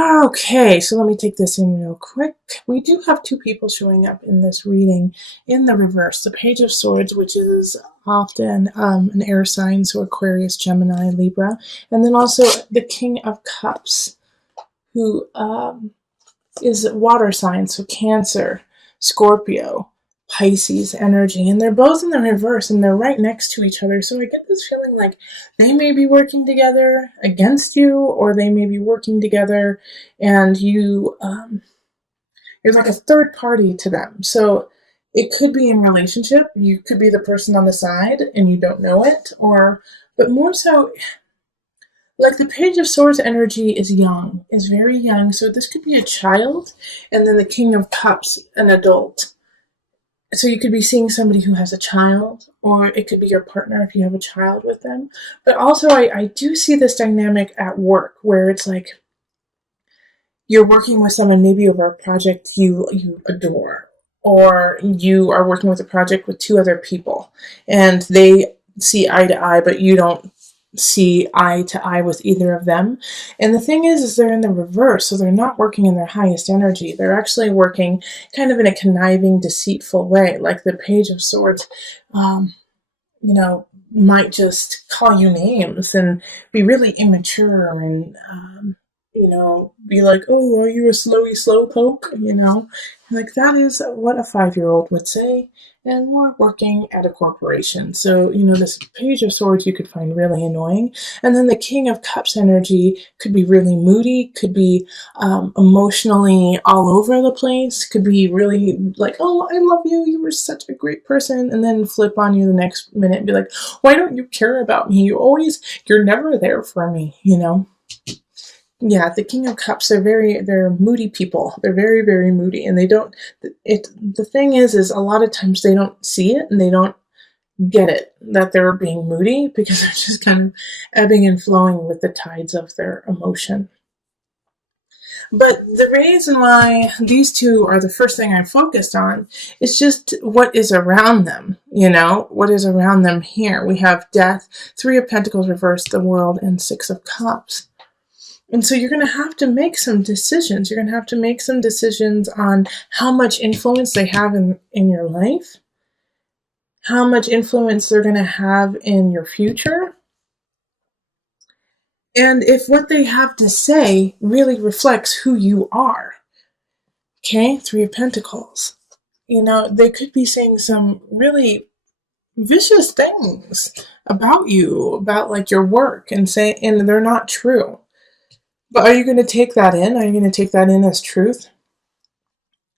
Okay, so let me take this in real quick. We do have two people showing up in this reading in the reverse. The Page of Swords, which is often an air sign, so Aquarius, Gemini, Libra, and then also the King of Cups, who is water sign, so Cancer, Scorpio, Pisces energy, and they're both in the reverse and they're right next to each other. So I get this feeling like they may be working together against you, or they may be working together and you're like a third party to them. So it could be in relationship. You could be the person on the side and you don't know it, or but more so like the Page of Swords energy is young, is very young. So this could be a child, and then the King of Cups, an adult. So you could be seeing somebody who has a child, or it could be your partner if you have a child with them. But also, I do see this dynamic at work where it's like you're working with someone maybe over a project you adore, or you are working with a project with two other people, and they see eye to eye, but you don't see eye to eye with either of them. And the thing is they're in the reverse, so they're not working in their highest energy. They're actually working kind of in a conniving, deceitful way. Like the Page of Swords, um, might just call you names and be really immature and be like, oh, are you a slowy slowpoke? Like that is what a 5-year-old would say. And we're working at a corporation. So, this Page of Swords you could find really annoying. And then the King of Cups energy could be really moody, could be emotionally all over the place, could be really like, oh, I love you, you were such a great person, and then flip on you the next minute and be like, why don't you care about me? You're never there for me. Yeah, the King of Cups, they're moody people. They're very, very moody, and they don't the thing is a lot of times they don't see it and they don't get it that they're being moody because they're just kind of ebbing and flowing with the tides of their emotion. But the reason why these two are the first thing I focused on is just what is around them, what is around them here. We have Death, Three of Pentacles reversed, the World, and Six of Cups. And so you're going to have to make some decisions. You're going to have to make some decisions on how much influence they have in your life, how much influence they're going to have in your future, and if what they have to say really reflects who you are. Okay, Three of Pentacles. They could be saying some really vicious things about you, about like your work, and they're not true. But are you going to take that in? Are you going to take that in as truth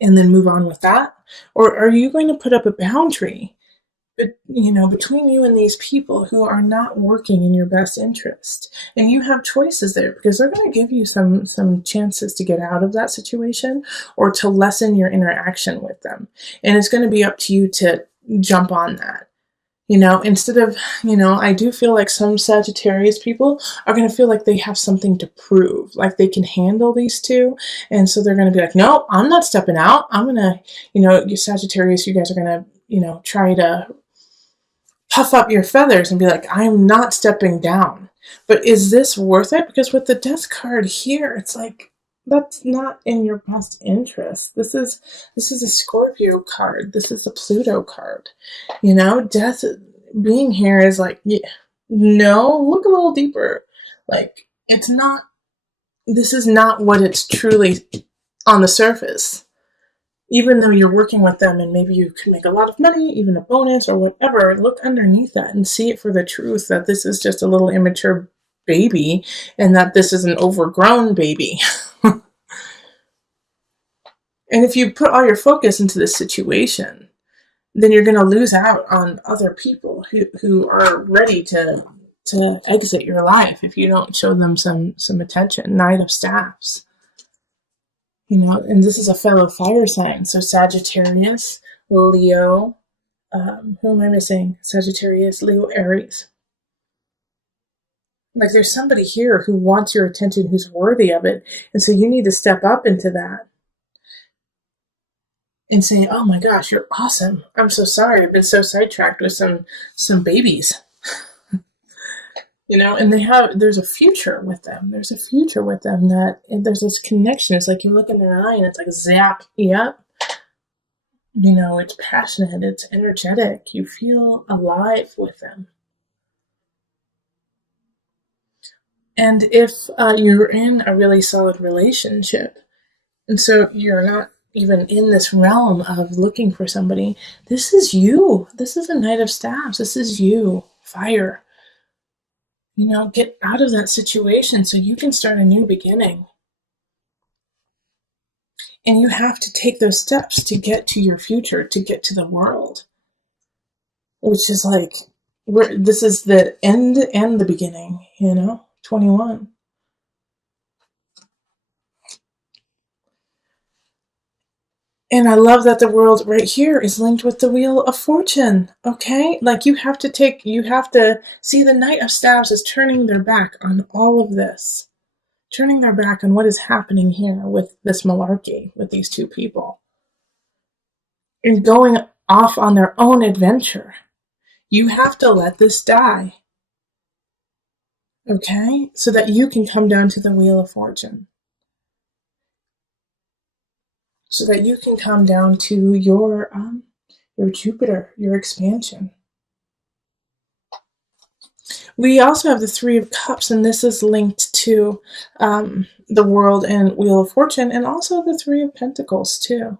and then move on with that? Or are you going to put up a boundary, between you and these people who are not working in your best interest? And you have choices there because they're going to give you some chances to get out of that situation or to lessen your interaction with them. And it's going to be up to you to jump on that. Instead of, I do feel like some Sagittarius people are going to feel like they have something to prove, like they can handle these two. And so they're going to be like, no, I'm not stepping out. I'm going to, you Sagittarius, you guys are going to, try to puff up your feathers and be like, I'm not stepping down. But is this worth it? Because with the Death card here, it's like, that's not in your best interest. This is a Scorpio card. This is a Pluto card. Death being here is like, yeah, no, look a little deeper. Like, this is not what it's truly on the surface. Even though you're working with them and maybe you can make a lot of money, even a bonus or whatever, look underneath that and see it for the truth that this is just a little immature baby and that this is an overgrown baby. And if you put all your focus into this situation, then you're going to lose out on other people who are ready to exit your life if you don't show them some attention. Knight of Staffs. And this is a fellow fire sign. So Sagittarius, Leo, who am I missing? Sagittarius, Leo, Aries. Like there's somebody here who wants your attention, who's worthy of it. And so you need to step up into that and say, oh my gosh, you're awesome. I'm so sorry. I've been so sidetracked with some babies. And there's a future with them. There's a future with them that and there's this connection. It's like you look in their eye and it's like zap, yep. It's passionate, it's energetic. You feel alive with them. And if you're in a really solid relationship, and so you're not even in this realm of looking for somebody, this is you. This is a Knight of Staffs. This is you. Fire. Get out of that situation so you can start a new beginning. And you have to take those steps to get to your future, to get to the world. Which is like, this is the end and the beginning, 21. And I love that the world right here is linked with the Wheel of Fortune, okay? Like you have to see the Knight of Staves is turning their back on all of this. Turning their back on what is happening here with this malarkey, with these two people. And going off on their own adventure. You have to let this die. Okay? So that you can come down to the Wheel of Fortune. So that you can come down to your Jupiter, your expansion. We also have the Three of Cups, and this is linked to the World and Wheel of Fortune, and also the Three of Pentacles, too.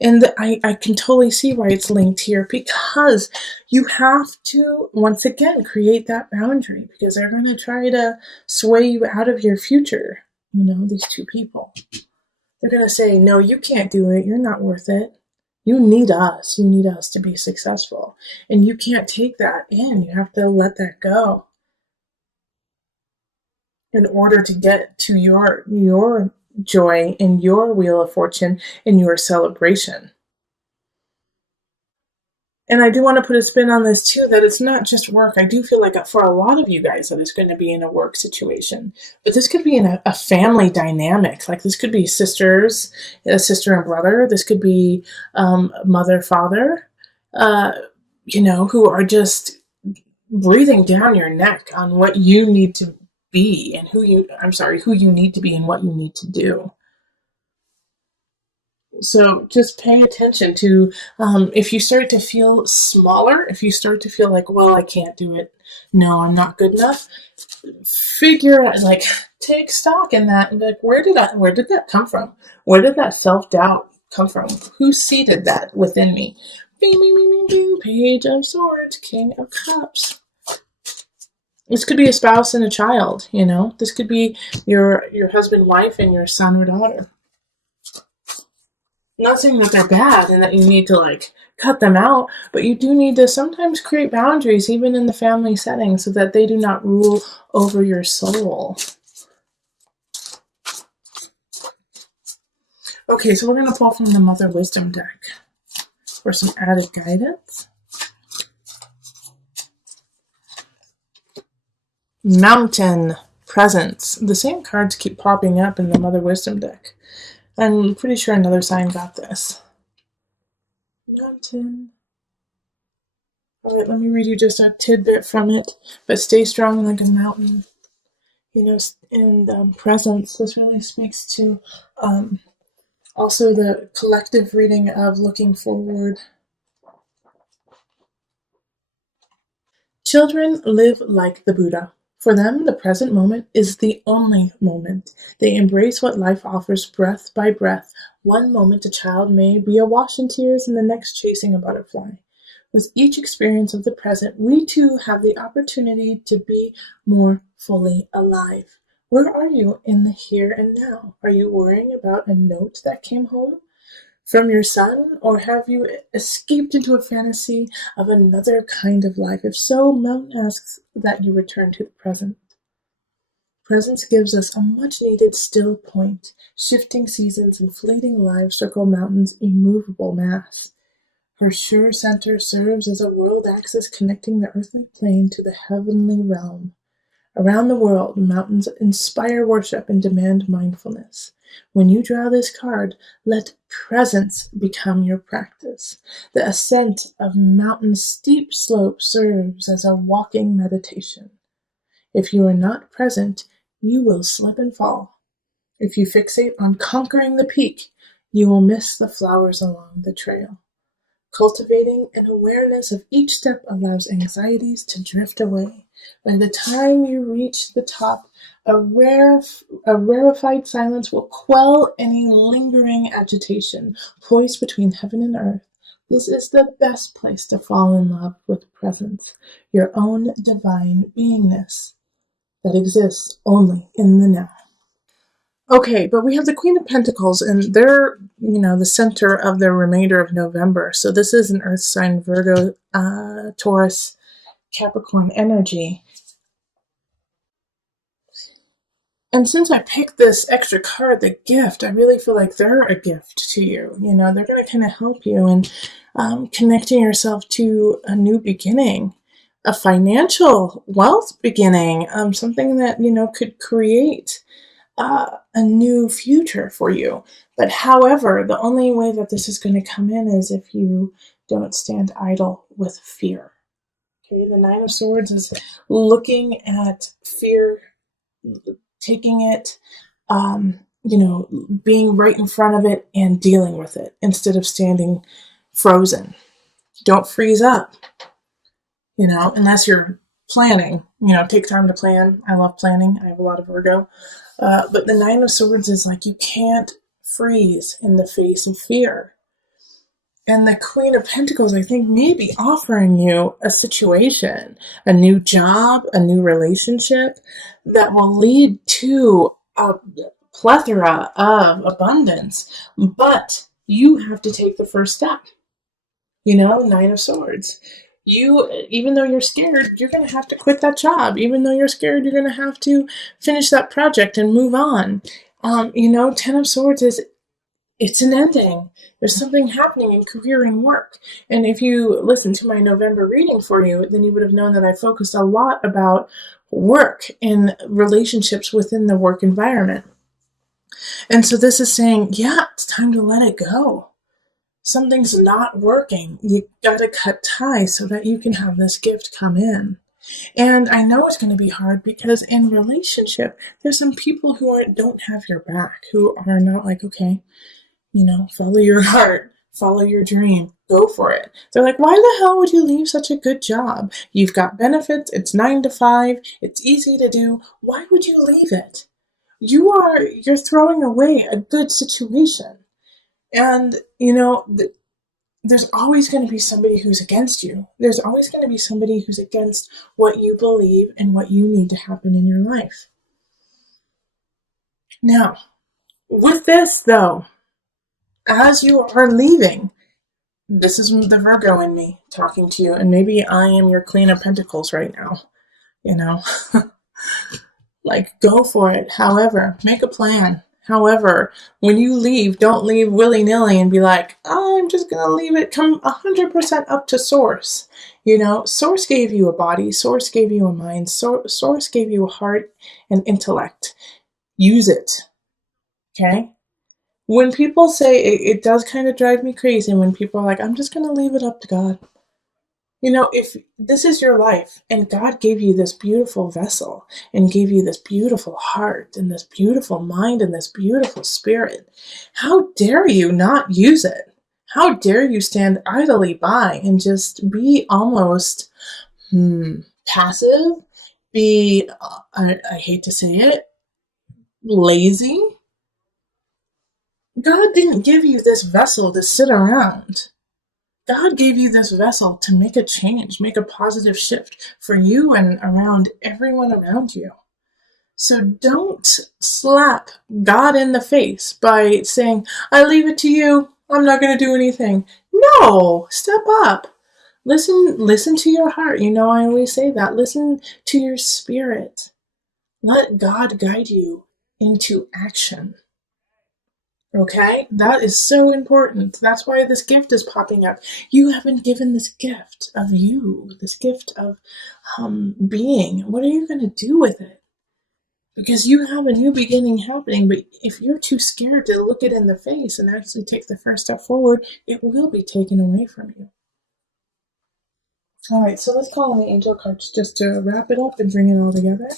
And I can totally see why it's linked here, because you have to, once again, create that boundary, because they're going to try to sway you out of your future, these two people. They're going to say, no, you can't do it. You're not worth it. You need us. You need us to be successful. And you can't take that in. You have to let that go in order to get to your joy and your Wheel of Fortune and your celebration. And I do want to put a spin on this too, that it's not just work. I do feel like for a lot of you guys that it's going to be in a work situation, but this could be in a family dynamic. Like this could be sisters, a sister and brother. This could be mother, father, who are just breathing down your neck on what you need to be and who you need to be and what you need to do. So just pay attention to if you start to feel smaller, if you start to feel like, well, I can't do it. No, I'm not good enough. Figure out, take stock in that and be like, where did that come from? Where did that self-doubt come from? Who seeded that within me? Bing, bing, bing, bing, bing. Page of Swords, King of Cups. This could be a spouse and a child, This could be your husband, wife, and your son or daughter. Not saying that they're bad and that you need to cut them out, but you do need to sometimes create boundaries even in the family setting so that they do not rule over your soul. Okay, so we're going to pull from the Mother Wisdom deck for some added guidance. Mountain Presence. The same cards keep popping up in the Mother Wisdom deck. I'm pretty sure another sign got this. Mountain. All right, let me read you just a tidbit from it. But stay strong like a mountain. And presence. This really speaks to also the collective reading of looking forward. Children live like the Buddha. For them, the present moment is the only moment. They embrace what life offers breath by breath. One moment a child may be awash in tears and the next chasing a butterfly. With each experience of the present, we too have the opportunity to be more fully alive. Where are you in the here and now? Are you worrying about a note that came home from your son, or have you escaped into a fantasy of another kind of life? If so, Mountain asks that you return to the present. Presence gives us a much-needed still point. Shifting seasons and fleeting lives circle Mountain's immovable mass. Her sure center serves as a world axis connecting the earthly plane to the heavenly realm. Around the world, mountains inspire worship and demand mindfulness. When you draw this card, let presence become your practice. The ascent of mountain's steep slope serves as a walking meditation. If you are not present, you will slip and fall. If you fixate on conquering the peak, you will miss the flowers along the trail. Cultivating an awareness of each step allows anxieties to drift away. By the time you reach the top, a rarefied silence will quell any lingering agitation. Poised between heaven and earth, this is the best place to fall in love with presence, your own divine beingness that exists only in the now. Okay, but we have the Queen of Pentacles, and they're, the center of the remainder of November. So this is an Earth sign, Virgo, Taurus, Capricorn energy. And since I picked this extra card, the gift, I really feel like they're a gift to you. They're going to kind of help you in connecting yourself to a new beginning, a financial wealth beginning, something that, could create a new future for you. But however, the only way that this is going to come in is if you don't stand idle with fear. Okay, the Nine of Swords is looking at fear, taking it, being right in front of it and dealing with it instead of standing frozen. Don't freeze up, unless you're planning. Take time to plan. I love planning. I have a lot of Virgo. But the Nine of Swords is like you can't freeze in the face of fear. And the Queen of Pentacles, I think, may be offering you a situation, a new job, a new relationship that will lead to a plethora of abundance. But you have to take the first step. Nine of Swords. Even though you're scared, you're going to have to quit that job. Even though you're scared, you're going to have to finish that project and move on. Ten of Swords it's an ending. There's something happening in career and work. And if you listen to my November reading for you, then you would have known that I focused a lot about work and relationships within the work environment. And so this is saying, yeah, it's time to let it go. Something's not working. You gotta cut ties so that you can have this gift come in. And I know it's going to be hard because in relationship, there's some people who don't have your back, who are not like, okay, follow your heart, follow your dream, go for it. They're like, why the hell would you leave such a good job? You've got benefits, it's 9 to 5, it's easy to do. Why would you leave it? You're throwing away a good situation. And, there's always going to be somebody who's against you. There's always going to be somebody who's against what you believe and what you need to happen in your life. Now, with this, though, as you are leaving, this is the Virgo in me talking to you, and maybe I am your Queen of Pentacles right now, like, go for it. However, make a plan. However, when you leave, don't leave willy-nilly and be like, oh, I'm just going to leave it. Come 100% up to Source. Source gave you a body. Source gave you a mind. Source gave you a heart and intellect. Use it. Okay? When people say, it does kind of drive me crazy when people are like, I'm just going to leave it up to God. If this is your life and God gave you this beautiful vessel and gave you this beautiful heart and this beautiful mind and this beautiful spirit, how dare you not use it? How dare you stand idly by and just be almost passive, be, I hate to say it, lazy? God didn't give you this vessel to sit around. God gave you this vessel to make a change, make a positive shift for you and around everyone around you. So don't slap God in the face by saying, I leave it to you. I'm not going to do anything. No, step up. Listen to your heart. I always say that. Listen to your spirit. Let God guide you into action. Okay? That is so important. That's why this gift is popping up. You have been given this gift of you, this gift of being. What are you going to do with it? Because you have a new beginning happening, but if you're too scared to look it in the face and actually take the first step forward, it will be taken away from you. All right, so let's call on the angel cards just to wrap it up and bring it all together.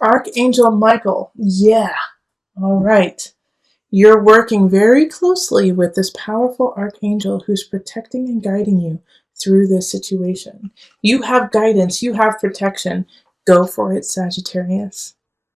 Archangel Michael. Yeah. All right. You're working very closely with this powerful archangel who's protecting and guiding you through this situation. You have guidance, you have protection. Go for it, Sagittarius.